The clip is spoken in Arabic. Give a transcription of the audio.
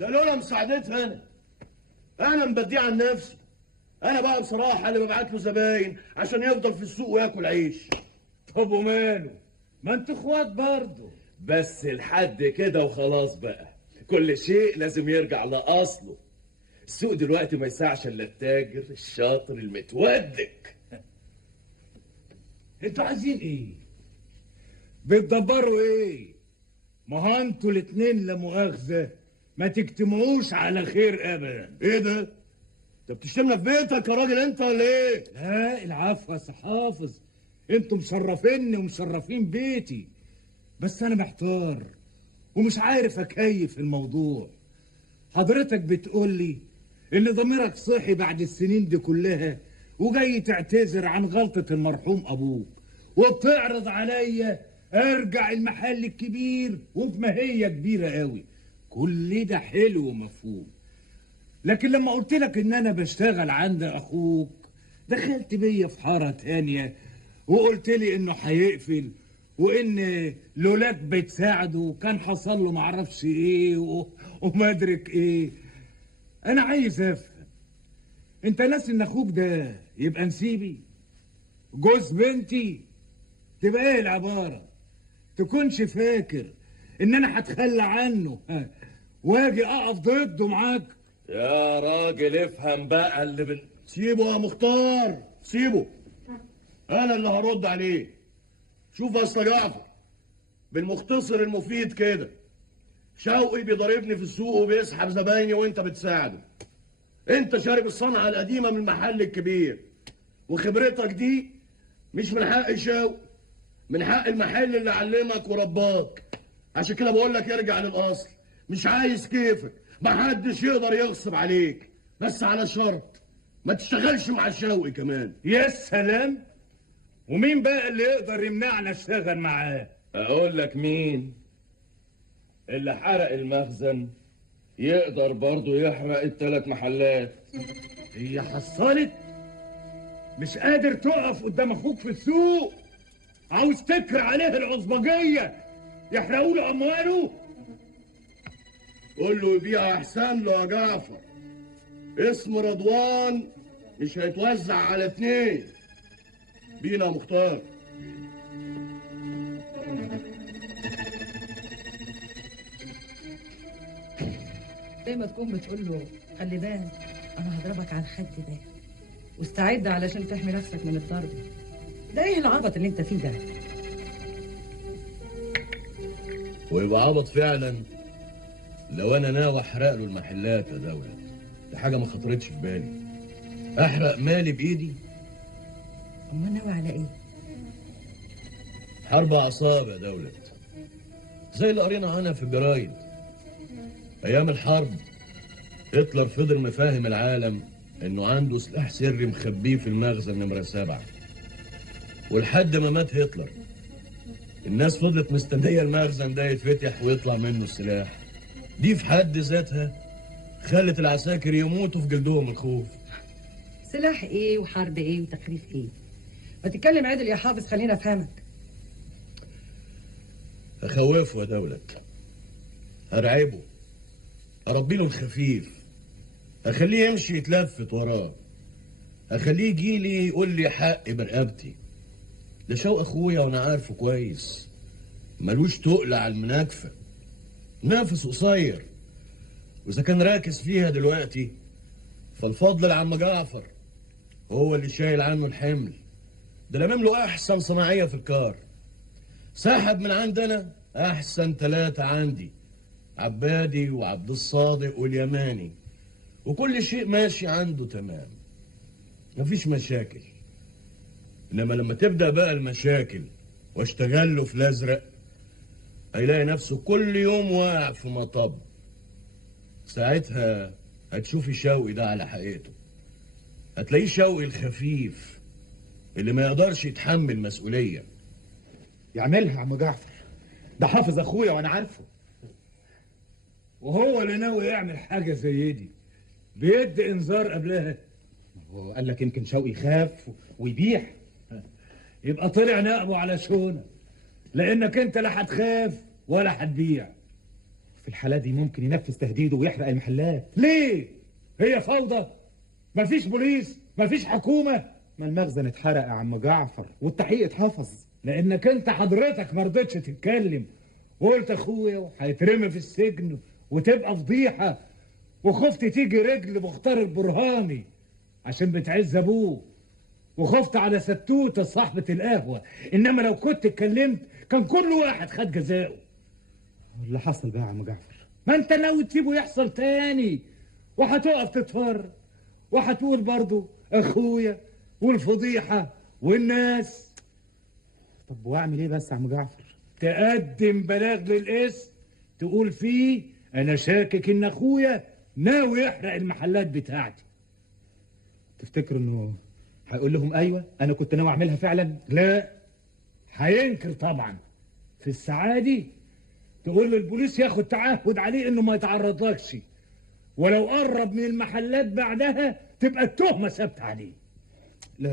ده لولا مساعدتها انا مبديه عن نفسي. انا بقى بصراحه اللي ببعت له زباين عشان يفضل في السوق وياكل عيش. طب وماله؟ ما انتوا اخوات برضه. بس لحد كده وخلاص بقى، كل شيء لازم يرجع لاصله. السوق دلوقتي ما يسعش الا التاجر الشاطر المتودك. انتوا عايزين ايه؟ بتدبروا ايه؟ ما هو انتوا الاتنين لا مؤاخذه ما تجتمعوش على خير ابدا. ايه ده؟ انت بتشتمنا في بيتك يا راجل انت ولا ايه؟ لا العفو يا حافظ، انتوا مشرفيني ومشرفين بيتي، بس انا محتار ومش عارف اكيف الموضوع. حضرتك بتقول لي ان ضميرك صحي بعد السنين دي كلها وجاي تعتذر عن غلطة المرحوم ابوك، وبتعرض عليا ارجع المحل الكبير وبماهية كبيرة قوي. كل ده حلو ومفهوم، لكن لما قلت لك ان انا بشتغل عند اخوك دخلت بيا في حارة تانية وقلت لي انه هيقفل، وان لولاك بتساعده كان حصل له معرفش ايه وما ادرك ايه. انا عايز افهم، انت ناسي ان اخوك ده يبقى نسيبي جوز بنتي؟ تبقى ايه العبارة؟ تكونش فاكر ان انا هتخلى عنه واجي اقف ضده معاك؟ يا راجل افهم بقى اللي سيبه يا مختار، سيبه، انا اللي هرد عليه. شوف يا اسطى جعفر، بالمختصر المفيد كده، شوقي بيضربني في السوق وبيسحب زبايني وانت بتساعده. انت شارب الصنعه القديمه من المحل الكبير، وخبرتك دي مش من حق شوقي، من حق المحل اللي علمك ورباك. عشان كده بقول لك ارجع للاصل. مش عايز كيفك، محدش يقدر يغصب عليك، بس على شرط ما تشتغلش مع شوقي كمان. يا سلام، ومين بقى اللي يقدر يمنعنا اشتغل معاه؟ اقول لك مين اللي حرق المخزن يقدر برضه يحرق ال3 محلات. هي حصلت؟ مش قادر تقف قدام اخوك في السوق؟ عاوز تكر عليه العصبجيه يحرقوا له امواله؟ قول له يبيع احسن له يا جعفر. اسم رضوان مش هيتوزع على 2. بينا يا مختار. زي ما تكون بتقول له خلي بالك انا هضربك على الخد ده، واستعد علشان تحمي نفسك من الضرب. ده ايه العبط اللي انت فيه ده؟ ويبقى عبط فعلا لو انا ناوي احرق له المحلات يا دولة. دي حاجه ما خطرتش في بالي. احرق مالي بايدي؟ امال ناوي على ايه؟ حرب اعصاب يا دولة، زي اللي قرينا عنها في الجرايد. ايام الحرب هتلر فضل مفاهم العالم انه عنده سلاح سري مخبيه في المخزن نمرة 7، ولحد ما مات هتلر الناس فضلت مستنيه المخزن ده يتفتح ويطلع منه السلاح. دي في حد ذاتها خلت العساكر يموتوا في جلدهم الخوف. سلاح ايه وحرب ايه وتخريف ايه؟ ما تتكلم عدل يا حافظ، خلينا افهمك. اخوفه يا دولة، ارعبه، اربي له الخفيف، اخليه يمشي يتلفت وراه، اخليه يجي لي يقول لي حق برقبتي. ده شوق اخويا وانا عارفه كويس، ملوش تقل على المناكفه، نفس قصير، واذا كان راكز فيها دلوقتي فالفضل لعم جعفر، هو اللي شايل عنه الحمل. ده لمم له احسن صناعيه في الكار، سحب من عندنا احسن 3 عندي، عبادي وعبد الصادق واليماني، وكل شيء ماشي عنده تمام، مفيش مشاكل. انما لما تبدا بقى المشاكل واشتغل له في الازرق هيلاقي نفسه كل يوم واقع في مطب. ساعتها هتشوفي شوقي ده على حقيقته، هتلاقيه شوقي الخفيف اللي ما يقدرش يتحمل مسؤوليه. يعملها يا عم جعفر، ده حافظ اخويا وانا عارفه. وهو اللي ناوي يعمل حاجه زي دي بيدي انذار قبلها؟ هو قال لك يمكن شوقي يخاف ويبيع. يبقى طلع نقبه على شونه، لانك انت لا هتخاف ولا هتبيع. في الحالة دي ممكن ينفذ تهديده ويحرق المحلات. ليه؟ هي فوضى؟ مفيش بوليس؟ مفيش حكومة؟ ما المخزن اتحرق يا عم جعفر والتحقيق اتحفظ. لانك انت حضرتك ما رضيتش تتكلم وقلت اخويا هيترمي في السجن وتبقى فضيحه، وخفت تيجي رجل مختار البرهاني عشان بتعز ابوه، وخفت على ستوته صاحبه القهوه. انما لو كنت اتكلمت كان كل واحد خد جزاؤه. واللي حصل بقى يا عم جعفر؟ ما انت ناوي تسيبه يحصل تاني، وهتقف تتفرج وهتقول برضه اخويا والفضيحه والناس. طب واعمل ايه بس يا عم جعفر؟ تقدم بلاغ للقسم تقول فيه انا شاكك ان اخويا ناوي يحرق المحلات بتاعتي. تفتكر انه هيقول لهم ايوه انا كنت ناوي اعملها فعلا؟ لا، هينكر طبعا. في الساعه دي تقول للبوليس ياخد تعهد عليه انه ما يتعرضلكش، ولو قرب من المحلات بعدها تبقى التهمه ثابته عليه.